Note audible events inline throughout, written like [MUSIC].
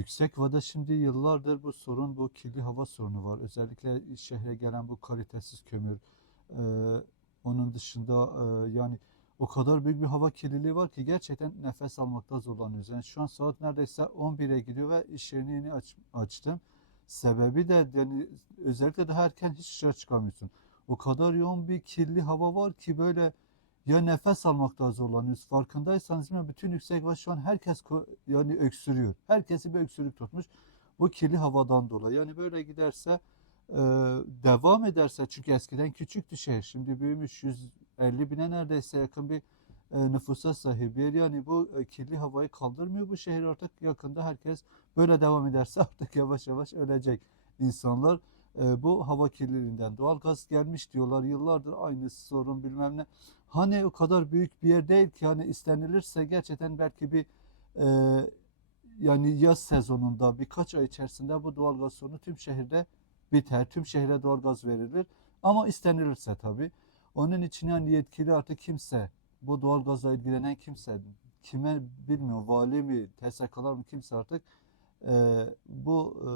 Yüksekova'da şimdi yıllardır bu sorun, bu kirli hava sorunu var. Özellikle şehre gelen bu kalitesiz kömür. Ee, onun dışında e, yani o kadar büyük bir hava kirliliği var ki gerçekten nefes almakta zorlanıyoruz. Yani şu an saat neredeyse 11'e gidiyor ve iş yerini yeni aç- açtım. Sebebi de yani özellikle daha erken hiç dışarı çıkamıyorsun. O kadar yoğun bir kirli hava var ki böyle ya nefes almakta zorlanıyoruz. Farkındaysanız bilmiyorum, bütün Yüksekova şu an herkes yani öksürüyor. Herkesi bir öksürük tutmuş. Bu kirli havadan dolayı. Yani böyle giderse e, devam ederse çünkü eskiden küçüktü şehir. Şimdi büyümüş 150 bine neredeyse yakın bir e, nüfusa sahip yer. Yani bu e, kirli havayı kaldırmıyor bu şehir artık yakında herkes böyle devam ederse [LAUGHS] artık yavaş yavaş ölecek insanlar. E, bu hava kirliliğinden doğalgaz gelmiş diyorlar yıllardır aynı sorun bilmem ne. Hani o kadar büyük bir yer değil ki hani istenilirse gerçekten belki bir e, yani yaz sezonunda birkaç ay içerisinde bu doğalgaz sorunu tüm şehirde biter. Tüm şehre doğalgaz verilir. Ama istenilirse tabii. Onun için yani yetkili artık kimse bu doğalgazla ilgilenen kimse kime bilmiyorum vali mi TSK'lar mı kimse artık e, bu e,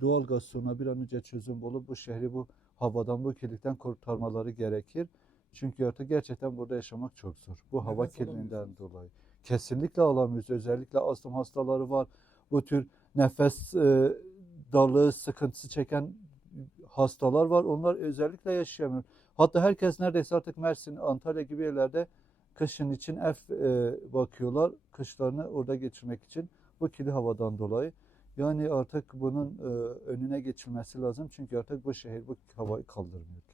doğalgaz sorununa bir an önce çözüm bulup bu şehri bu havadan bu kirlilikten kurtarmaları gerekir. Çünkü artık gerçekten burada yaşamak çok zor. Bu hava Nefes kirliliğinden dolayı. Kesinlikle alamıyoruz. Özellikle astım hastaları var. Bu tür nefes e, darlığı sıkıntısı çeken hastalar var. Onlar özellikle yaşayamıyor. Hatta herkes neredeyse artık Mersin, Antalya gibi yerlerde kışın için ev e, bakıyorlar. Kışlarını orada geçirmek için bu kirli havadan dolayı. Yani artık bunun önüne geçilmesi lazım. Çünkü artık bu şehir bu havayı kaldırmıyor.